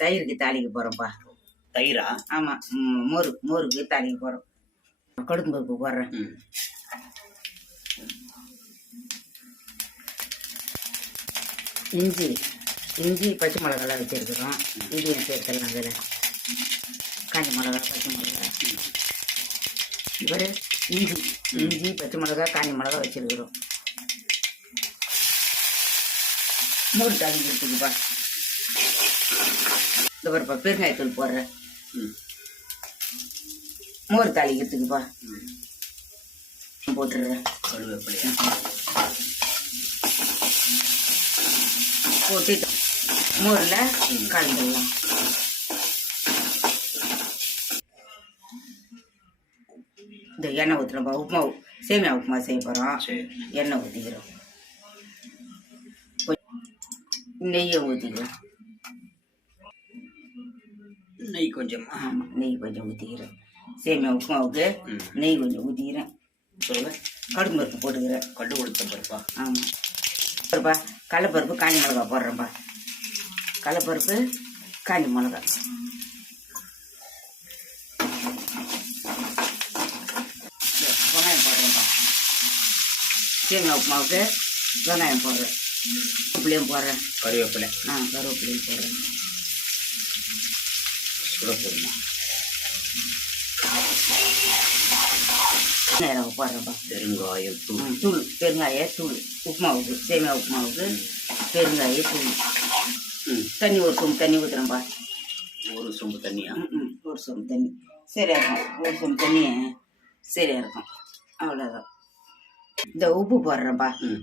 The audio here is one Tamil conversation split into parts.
தயிருக்கு தாளிக்க போகிறோம்ப்பா தயிரா? ஆமாம் மோர் மோருக்கு தாளிக்க போகிறோம் கடுகு பருப்பு போடுறேன். இஞ்சி இஞ்சி பச்சை மிளகாலாம் வச்சுருக்குறோம். இதையும் சேர்த்துக்கலாம் அதில். காஞ்ச மிளகா பச்சை மிளகா. இவர் இஞ்சி இஞ்சி பச்சை மிளகா காஞ்ச மிளகா வச்சுருக்குறோம். மூணு தாளிக்கிறதுக்குப்பா பாருப்பா பெருங்காயத்தூள் போடுறேன் மோர் தாளிக்கிறதுக்குப்பா போட்டுடுறேன். போட்டு மோரில் கலந்துடலாம். இந்த எண்ணெய் ஊற்றுறோம்ப்பா உப்புமா சேமியா உப்புமா செய்ய போகிறோம் எண்ணெய் ஊற்றிக்கிறோம் நெய்யை ஊற்றிக்கிறோம் நெய் கொஞ்சமா. ஆமாம் நெய் கொஞ்சம் ஊற்றிக்கிறேன் சேமியா உப்புமாவுக்கு. நெய் கொஞ்சம் ஊற்றிக்கிறேன் சொல்லுங்க கடுகு பருப்பு போட்டுக்கிறேன். கண்டு கொடுத்த பருப்பா? ஆமாம் பருப்பா கடலப்பருப்பு காஞ்ச மிளகா போடுறேன்ப்பா கடலப்பருப்பு காஞ்ச மிளகா. வெங்காயம் போடுறேன்ப்பா சேமியா உப்புமாவுக்கு வெங்காயம் போடுறேன். உப்புலையும் போடுறேன். கருவேப்பிலை. ஆ கருவேப்பிலையும் போடுறேன். சுட நேரம் போடுறேன்ப்பா பெருங்காயம் தூள் தூள் பெருங்காய தூள் உப்புமாவுக்கு சேமியா உப்புமாவுக்கு பெருங்காய தூள் ம் தண்ணி ஒரு சொம்பு தண்ணி ஊற்றுறேன்ப்பா ஒரு சொம்பு தண்ணியா ம், ஒரு சொம்பு தண்ணி சரியா இருக்கும் ஒரு சொம்பு தண்ணி சரியா இருக்கும் அவ்வளோதான் இந்த உப்பு போடுறேன்ப்பா ம்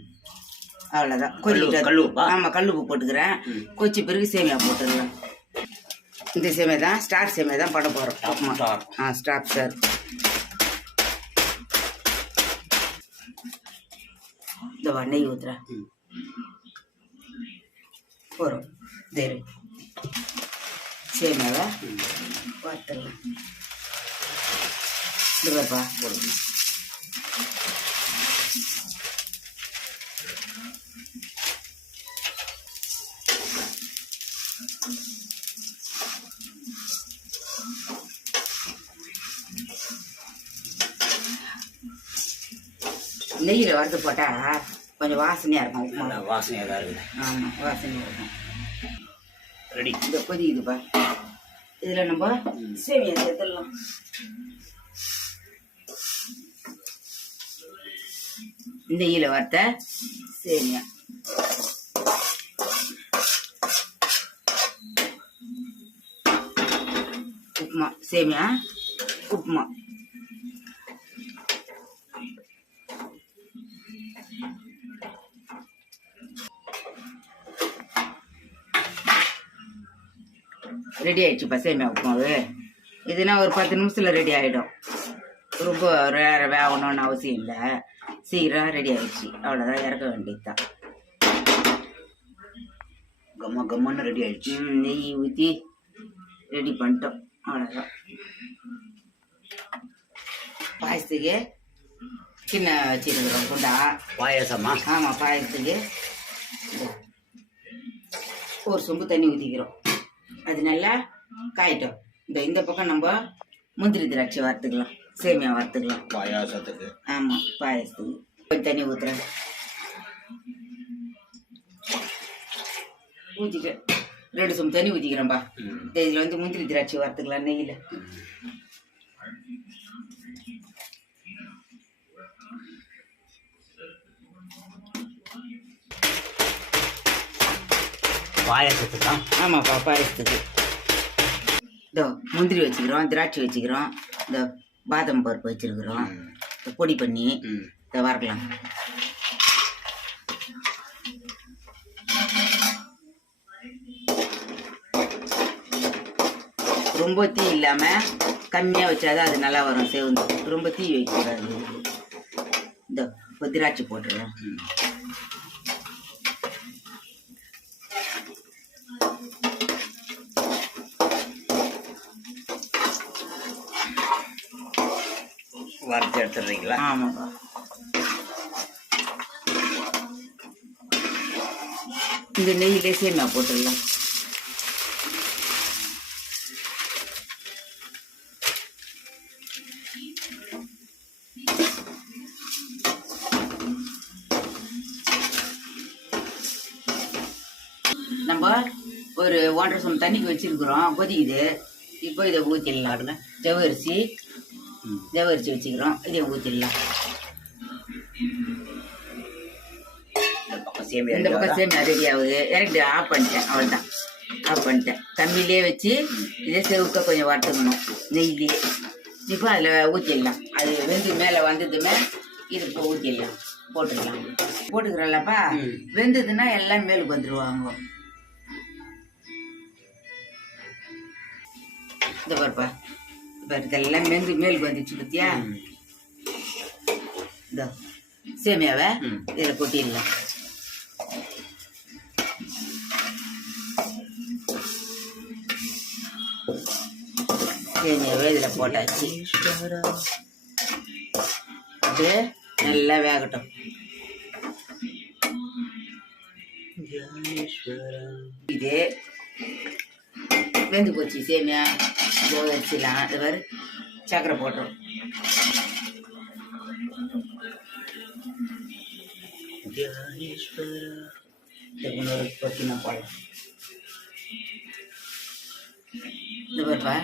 அவ்வளோதான் கல்லு- கல் உப்பு ஆமாம் கல் உப்பு போட்டுக்கிறேன் கொச்சி பிறகு சேமியா போட்டுடலாம் இந்த சேமியா தான் ஸ்டார் சேமியா தான் பட போகிறோம் ஆமாம். ஆ ஸ்டாப் சார் இந்த வா, நெய் ஊற்றுறேன் ம். போகிறோம் தேரு சேமியாவை? ம். பார்த்துடலாம். இந்த பாருப்பா போடுங்க. நெய்யில் வறுத்து போட்டால் கொஞ்சம் வாசனையாக இருக்கும் உப்புமா. வாசனையாக தான் இருக்குது ஆமாம் வாசனையாக இருக்கும். ரெடி. இந்த கொதிக்குதுப்பா. இதில் நம்ம சேமியா சேர்த்துடலாம். நெய்யில் வறுத்த சேமியா. உப்புமா சேமியா உப்புமா. ரெடி ஆயிடுச்சுப்பா சேமியா உப்புமாவு இதுனா ஒரு பத்து நிமிஷத்தில் ரெடி ஆகிடும் ரொம்ப நேரம் வேகணும்னு அவசியம் இல்லை. சீக்கிரம் ரெடி ஆயிடுச்சு. அவ்வளோதான் இறக்க வேண்டியது தான் கம்ம கம்மன்னு ரெடி ஆயிடுச்சு. நெய் ஊற்றி ரெடி பண்ணிட்டோம். அவ்வளோதான் பாயசத்துக்கு சின்ன வச்சுருக்குறோம் குண்டா பாயாசமா? ஆமாம் பாயசத்துக்கு ஒரு சொம்பு தண்ணி ஊற்றிக்கிறோம் அது நல்லா காயிட்டோம். இந்த இந்த பக்கம் நம்ம முந்திரி திராட்சை வறுத்துக்கலாம். சேமியா வறுத்துக்கலாம். பாயாசத்துக்கு. ஆமாம் பாயசத்துக்கு. கொஞ்சம் தண்ணி ஊற்றுறேன் ஊற்றிட்டு ரெண்டு சொம்பு தண்ணி இந்த இதில் வந்து முந்திரி திராட்சை வறுத்துக்கலாம் நெய்யில். பாயாசத்துக்கா? ஆமாப்பா பாயசத்துக்கு. இதோ முந்திரி வச்சுக்கிறோம் திராட்சை வச்சுக்கிறோம் இந்த பாதாம் பருப்பு வச்சுருக்குறோம். பொடி பண்ணி இதை வறுக்கலாம். ரொம்ப தீ இல்லாமல் கம்மியாக வச்சாதான் அது நல்லா வரும் சேவந்து ரொம்ப தீ வைக்கக்கூடாது. இந்த திராட்சை போட்டுடுறேன் இல்லைங்களா இந்த நெய் நெய்யிலே நான் போட்டுடலாம். நம்ம ஒரு ஒன்றரை சம தண்ணிக்கு வச்சிருக்கிறோம். கொதிக்குது. இப்போ இதை ஊற்றிடலாம் ஜவ்வரிசி ஜவ்வரிசி வச்சுக்கிறோம். இதை ஊற்றிடலாம் இந்த பக்கம் சேமியா ரெடி ஆகுது? இறக்கிட்டு ஆஃப் பண்ணிட்டேன். அவ்வளோதான் ஆஃப் பண்ணிட்டேன். கம்மியிலே வச்சு இதே செவுக்க கொஞ்சம் வறுத்துக்கணும். நெய்யிலே. இப்போ அதில் ஊற்றிடலாம் அது வெந்து மேலே வந்ததுமே இது இப்போ ஊற்றிடலாம் போட்டுக்கலாம். போட்டுக்கிறோம்லப்பா. வெந்ததுன்னா எல்லாம் மேலுக்கு வந்துடுவாங்க இந்த பாருப்பா. இதெல்லாம் வெந்து மேலுக்கு வந்துச்சு பத்தியா. இந்த சேமியாவை. இதில் கொட்டிடலாம் சேமியாவை இதில் போட்டாச்சு அப்படியே நல்லா வேகட்டும் இது வெந்து போச்சு சேமியா இதோ வச்சிடலாம் இது மாதிரி சக்கரை போட்டுரும் இது பாருப்பா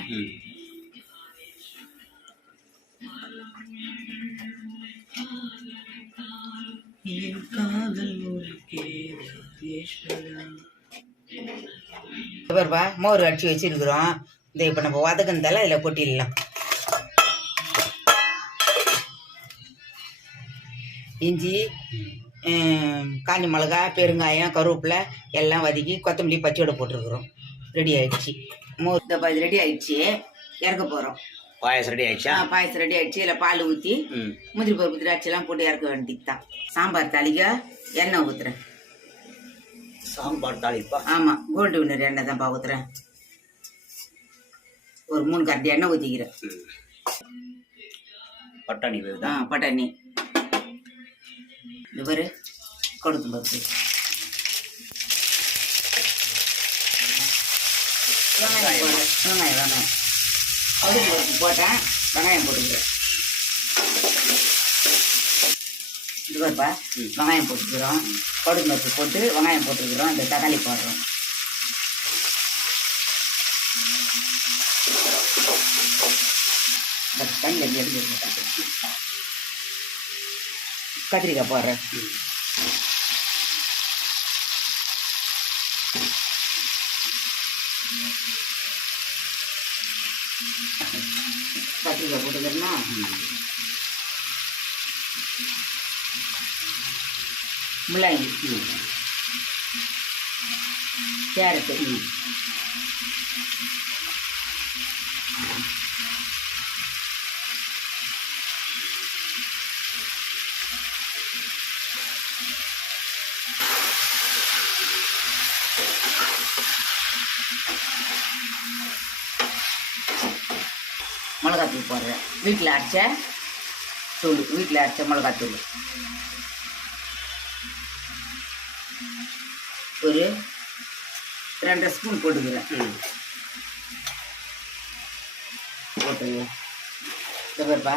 என் காதல் பாருப்பா மோர் அடிச்சு வச்சிருக்கிறோம். இந்த இப்போ நம்ம வதக்குனதால இதில் கொட்டிடலாம். இஞ்சி காஞ்சி மிளகா பெருங்காயம் கருவேப்பிலை எல்லாம் வதக்கி கொத்தமல்லி பச்சையோட போட்டிருக்கிறோம். ரெடி ஆயிடுச்சு. இந்த பாதி ரெடி ஆயிடுச்சு. இறக்க போகிறோம் பாயாசம் ரெடி ஆயிடுச்சா? பாயசம் ரெடி ஆயிடுச்சு. இதில் பால் ஊற்றி ம். முந்திரி பருப்பு திராட்சைலாம் போட்டு இறக்க வேண்டியது தான். சாம்பார் தாளிக்க எண்ணெய் ஊற்றுறேன் சாம்பார் தாளிப்பா? ஆமாம் கோல்டு வின்னர் எண்ணெய் தான்ப்பா ஊற்றுறேன் ஒரு மூணு கரண்டி எண்ணெய் ஊற்றிக்கிறேன் பட்டாணி ஆ பட்டாணி. இது பாரு பருப்பு. வெங்காயம் போடுறேன். வெங்காயம் பருப்பு போட்டேன் வெங்காயம் போட்டுக்கிறேன். இது பாருப்பா. வெங்காயம் போட்டுக்கிறோம். கடுகு பருப்பு போட்டு வெங்காயம் போட்டுக்கிறோம். இந்த தக்காளி போடுறோம். இந்த தண்ணியில் எடுத்து வச்சுருக்கேன். கத்திரிக்காய் போடுறேன் கத்திரிக்காய் போட்டுக்கிறேன்னா முள்ளங்கி கேரட்டு மிளகாத்தூள் போடுறேன் வீட்டில் அரைச்ச தூள் வீட்டில் அரைச்ச மிளகாத்தூள் ஒரு ரெண்டரை ஸ்பூன் போட்டுக்கிறேன். ம். போட்டுக்கிறேன் இந்த பாருப்பா.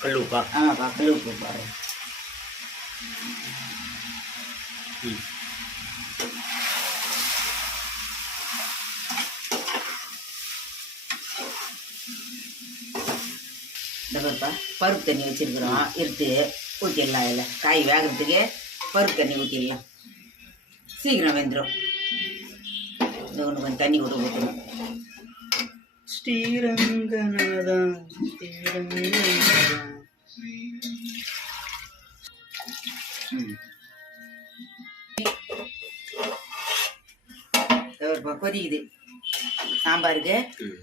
கல் உப்பா. ஆமாப்பா கல் உப்பு இந்த பாருப்பா பருப்பு தண்ணி வச்சிருக்கிறோம். இருத்து ஊற்றிடலாம் அதில் காய் வேகிறதுக்கு பருப்பு தண்ணி ஊற்றிடலாம் சீக்கிரம் வெந்துடும் இந்த ஒன்று கொஞ்சம் தண்ணி கூட ஊற்றணும் ஸ்ரீரங்கநாதா ஸ்ரீரங்கநாதா கொதிக்குது. சாம்பாருக்கு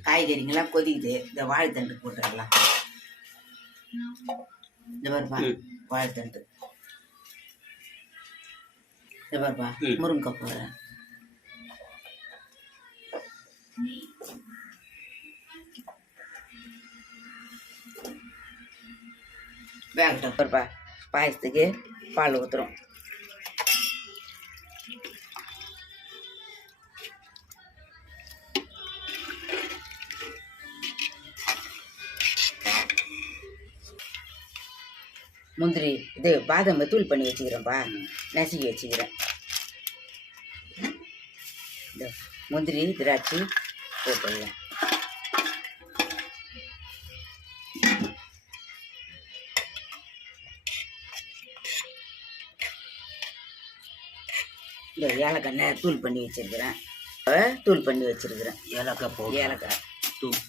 காய்கறிங்கெல்லாம் கொதிக்குது. இந்த வாழைத்தண்டு போட்டுடலாம். பாருப்பா. வாழைத்தண்டு பாருப்பா. முருங்கை போடுறேன். வேகட்டும். பாருப்பா. பாயசத்துக்கு பால் ஊற்றுறோம் முந்திரி இது பாதாம் தூள் பண்ணி வச்சுக்கிறேன்ப்பா நசுக்கி வச்சுக்கிறேன். முந்திரி திராட்சை போட்டுடலாம் இந்த ஏலக்காய் தூள் பண்ணி வச்சிருக்கிறேன். தூள் பண்ணி வச்சிருக்கிறேன். ஏலக்காய் பவுடர் ஏலக்காய். தூள்.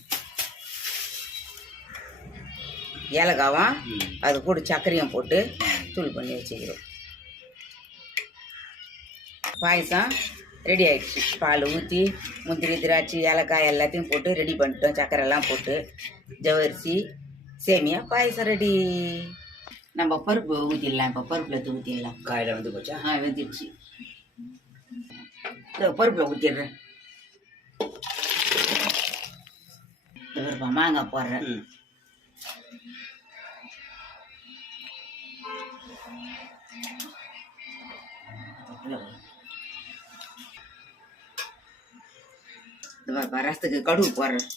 ஏலக்காவும் அது கூட சர்க்கரையும் போட்டு தூள் பண்ணி வச்சுக்கிறோம். பாயசம் ரெடி ஆயிடுச்சு. பால் ஊற்றி முந்திரி திராட்சை ஏலக்காய் எல்லாத்தையும் போட்டு ரெடி பண்ணிட்டோம். சர்க்கரை எல்லாம் போட்டு ஜவரிசி சேமியா பாயசம் ரெடி நம்ம பருப்பு ஊற்றிடலாம் இப்போ பருப்பில் எடுத்து ஊற்றிடலாம் காயில் வந்து போச்சா? ஆ வெந்துடுச்சு. பருப்பில் ஊற்றிடுறேன் மாங்காய் போடுறேன். ரசத்துக்கு கடுகு போடுறேன்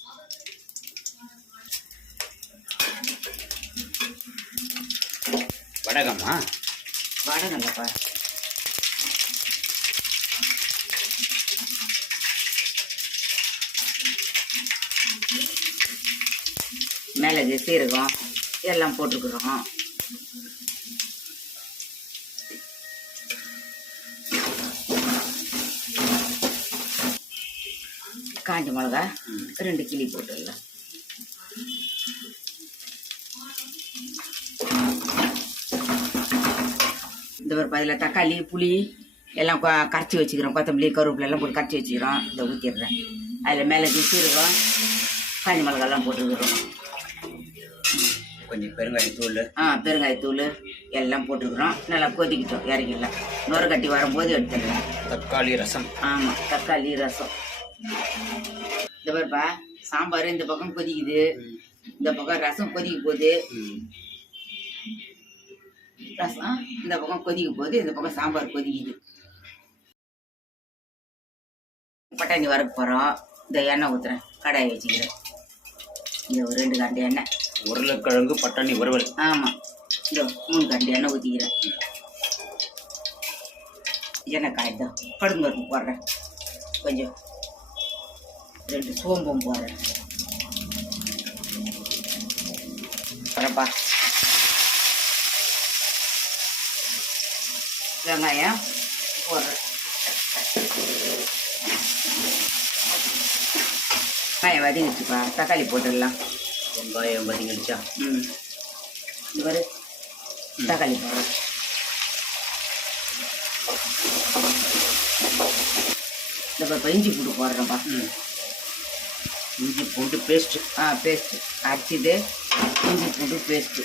வடகம்மா? வடகல்லப்பா மிளகு சீரகம் எல்லாம் போட்டுக்கிறோம் காஞ்ச மிளகா ரெண்டு கிளி போட்டுடலாம். இந்த ஒரு பதில் தக்காளி புளி எல்லாம் கரைச்சி வச்சுக்கிறோம். கொத்தமல்லி கருவேப்பிலை எல்லாம் போட்டு கரைச்சி வச்சுக்கிறோம். இதை ஊற்றிடுறேன் அதில் மிளகு சீரகம் காஞ்ச மிளகாலாம் போட்டுருக்குறோம் கொஞ்சம் பெருங்காயத்தூள். ஆ பெருங்காயத்தூள் எல்லாம் போட்டுக்கிறோம் நல்லா கொதிக்கிட்டோம் இறக்கிடலாம் நுர கட்டி வரும்போது எடுத்துடலாம். தக்காளி ரசம். ஆமாம் தக்காளி ரசம். இந்த பாருப்பா சாம்பார் இந்த பக்கம் கொதிக்குது. இந்த பக்கம் ரசம் கொதிக்க போகுது. ரசம் இந்த பக்கம் கொதிக்க போகுது இந்த பக்கம் சாம்பார் கொதிக்குது. பட்டாணி வறுக்க போகிறோம் இந்த எண்ணெய் ஊற்றுறேன் கடாயை வச்சுக்கிறேன். இந்த ஒரு ரெண்டு கரண்டி எண்ணெய். உருளைக்கிழங்கு பட்டாணி வறுவல். ஆமாம் இந்த மூணு கண்டி எண்ணெய் ஊற்றிக்கிறேன் எண்ணெய் காய்தான் கடுகு போடுறேன் கொஞ்சம். ரெண்டு சோம்பும் போடுறேன். போடுறேன்ப்பா வெங்காயம் போடுறேன். வெங்காயம் வதங்கிச்சுப்பா தக்காளி போட்டுடலாம். வெங்காயம் வதங்கிடுச்சா ம். பாரு. தக்காளி போடுறேன் இந்த இப்ப இஞ்சி பூண்டு போடுறேன்ப்பா. ம். இஞ்சி பூண்டு பேஸ்ட்டு ஆ பேஸ்ட்டு அரைச்சிது இஞ்சி பூண்டு பேஸ்ட்டு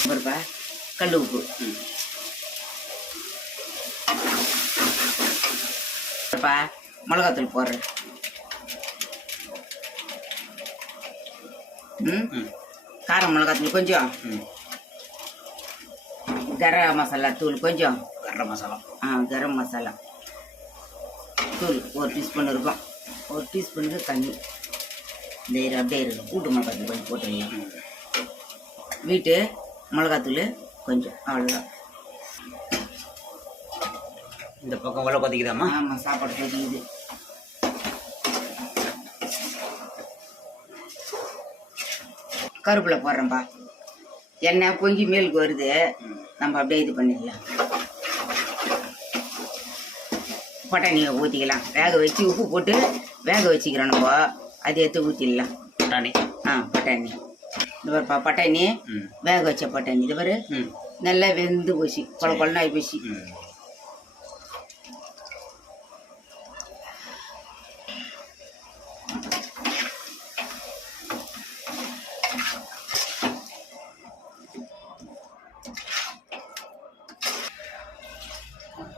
பாருப்பா கல் உப்பு. ம். பாருப்பா மிளகாத்தூள் போடுறேன். ம்? காரம் மிளகாத்தூள் கொஞ்சம். கரம் மசாலா தூள் கொஞ்சம். கரம் மசாலா. ஆ கரம் மசாலா. தூள் ஒரு டீஸ்பூன் இருக்கும். ஒரு டீஸ்பூனுக்கு தண்ணி. இந்த இரு அப்படியே இருக்கும் கூட்டு மிளகாத்தூள் கொஞ்சம் ம். வீட்டு மிளகாத்தூள் கொஞ்சம். அவ்வளோதான் இந்த பக்கம் உள்ள கொதிக்குதாம்மா ஆமாம் சாப்பாடு கொதிக்குது கருப்பில் போடுறேன்ப்பா எண்ணெய் பொங்கி மேலுக்கு வருது? நம்ம அப்படியே இது பண்ணிக்கலாம். பட்டாணியை ஊற்றிக்கலாம் வேக வச்சு உப்பு போட்டு வேக வச்சுக்கிறோம் நம்ம. அதை எடுத்து ஊற்றிடலாம் பட்டாணி. ஆ பட்டாணி. இது பாருப்பா பட்டாணி. வேக வச்ச பட்டாணி. இது பாரு. நல்லா வெந்து போச்சு. கொல கொலன்னு ஆகி போச்சு.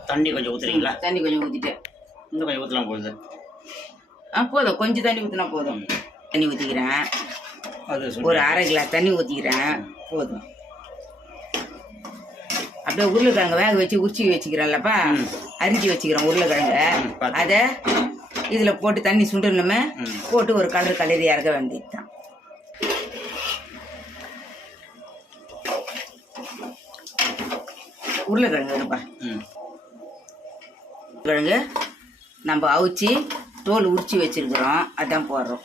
தண்ணி கொஞ்சம் ஊற்றுறீங்களா தண்ணி கொஞ்சம் ஊற்றிட்டேன் இன்னும் கொஞ்சம் ஊற்றலாம் போகுது ஆ போதும். கொஞ்சம் தண்ணி ஊற்றினா போதும். தண்ணி ஊற்றிக்கிறேன் அது ஒரு அரை கிளாஸ் தண்ணி ஊற்றிக்கிறேன் போதும். அப்படியே உருளைக்கிழங்கு வேக வச்சு உரிச்சி வச்சுக்கிறேன்லப்பா. அரிஞ்சு வச்சுக்கிறேன் உருளைக்கிழங்க. அதை இதில் போட்டு தண்ணி சுண்டணுமே. போட்டு ஒரு கலர் கலரி இறக்க வேண்டியது தான் உருளைக்கிழங்கு இருப்பா ம். கிழங்கு நம்ம அவிச்சு தோல் உரிச்சு வச்சிருக்கிறோம். அதான் போடுறோம்.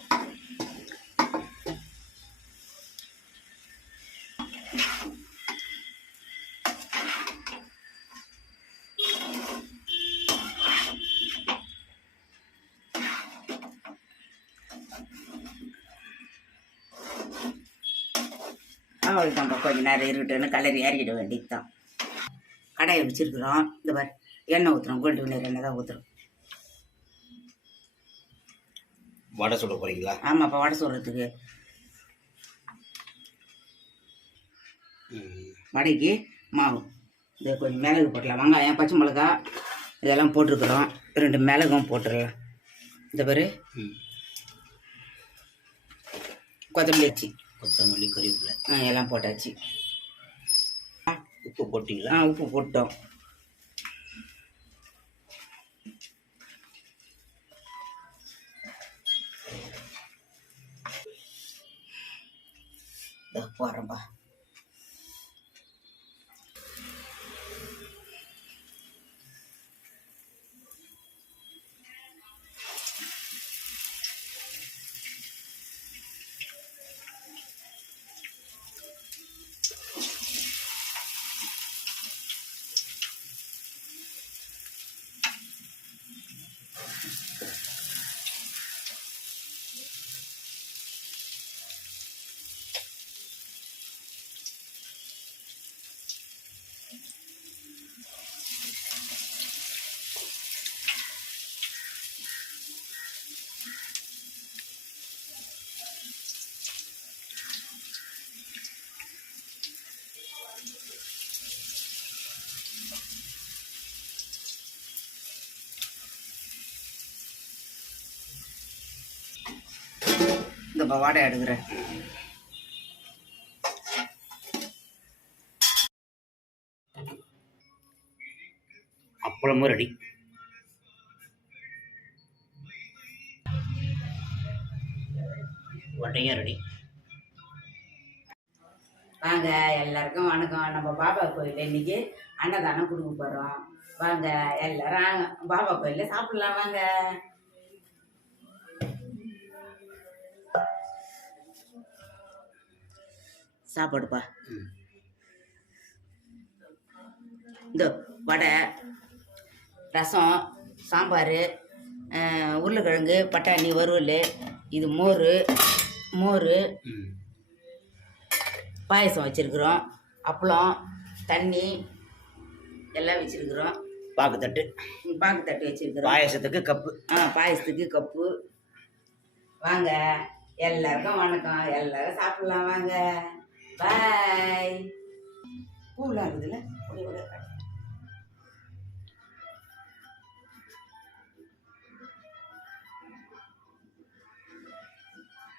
அவள் நம்ம கொஞ்ச நேரம் இருக்கட்டுன்னு கலரி ஏறிக்கிட வேண்டியது தான் வச்சுருக்குறோம். இந்த மாதிரி எண்ணெய் ஊற்றுறோம் கோல்டு வினர் எண்ணெய் தான் ஊற்றுறோம் வடை சுட போகிறீங்களா ஆமாப்பா வடை சுடுறதுக்கு. வடைக்கு மாவு. இந்த கொஞ்சம் மிளகு போட்டலாம் வெங்காயம் பச்சை மிளகா இதெல்லாம் போட்டிருக்கிறோம். ரெண்டு மிளகும் போட்டுடலாம். இந்த பாரு. ம். கொத்தமல்லி வச்சு கொத்தமல்லி கறிவேப்பிலை ஆ எல்லாம் போட்டாச்சு. உப்பு போட்டிங்களா? ஆ உப்பு போட்டோம். இதோ போடுறேன்ப்பா இந்த வடை எடுக்கிறேன். அப்பளமும் ரெடி வடையும் ரெடி வாங்க எல்லாருக்கும் வணக்கம். நம்ம பாபா கோயில் இன்னைக்கு அன்னதானம் கொடுக்க போகிறோம் வாங்க எல்லாரும் பாபா கோயிலில் சாப்பிடலாம் வாங்க. சாப்பாடுப்பா. இந்த வடை ரசம் சாம்பார் உருளைக்கிழங்கு பட்டாணி வறுவல் இது மோர் மோர் பாயசம் வச்சுருக்குறோம். அப்பளம் தண்ணி எல்லாம் வச்சுருக்குறோம். பாக்கு தட்டு பாக்கு தட்டு வச்சுருக்குறோம். பாயசத்துக்கு கப்பு. ஆ பாயசத்துக்கு கப்பு. வாங்க. எல்லாருக்கும் வணக்கம். எல்லாரும் சாப்பிடலாம். வாங்க. பாய் பூலாம் இருக்குதுல்ல ஒரே ஒரே காட்டு.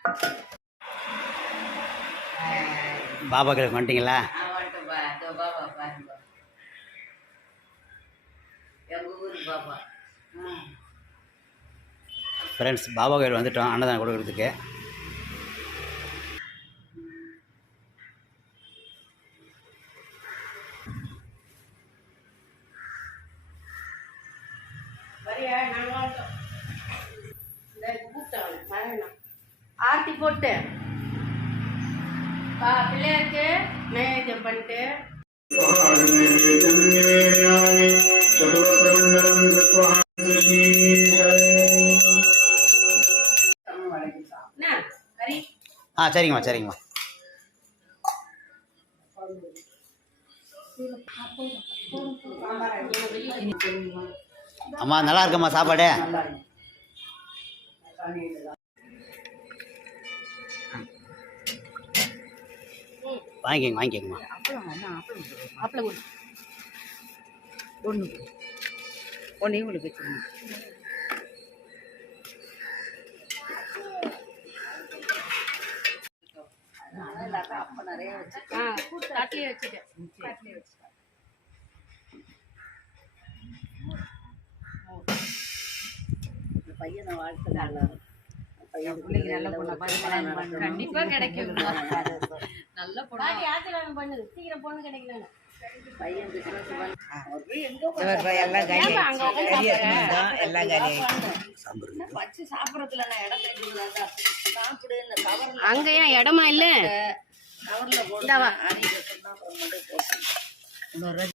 Bye. பாபா கிழக்கு வந்துட்டீங்களா. ஃப்ரெண்ட்ஸ் பாபா கோயில் வந்துட்டோம் அன்னதானம் கொடுக்கறதுக்கு ஆர்த்தி போட்டு பா பிள்ளையாருக்கு ஆ சரிங்கம்மா சரிங்கம்மா. அம்மா நல்லா இருக்கம்மா சாப்பாடு. வாங்கிக்கங்க வாங்கிக்கங்கம்மா. அப்பளம் கொடு. ஒன்று ஒன்று இவங்களுக்கு வச்சுருங்க ஆ தட்டிலே வச்சுட்டேன். தட்டிலே வச்சுட்டேன் பையனை வாழ்க்கை நல்லா பிள்ளைங்க நல்ல பொண்ணா. கண்டிப்பா கிடைக்கும். நல்ல பொண்ணு. ஆசீர்வாதம் பண்ணுது. சீக்கிரம் பொண்ணு கிடைக்கலன்னு அங்க ஏன் இடமா இல்ல. இந்தாவா இன்னொரு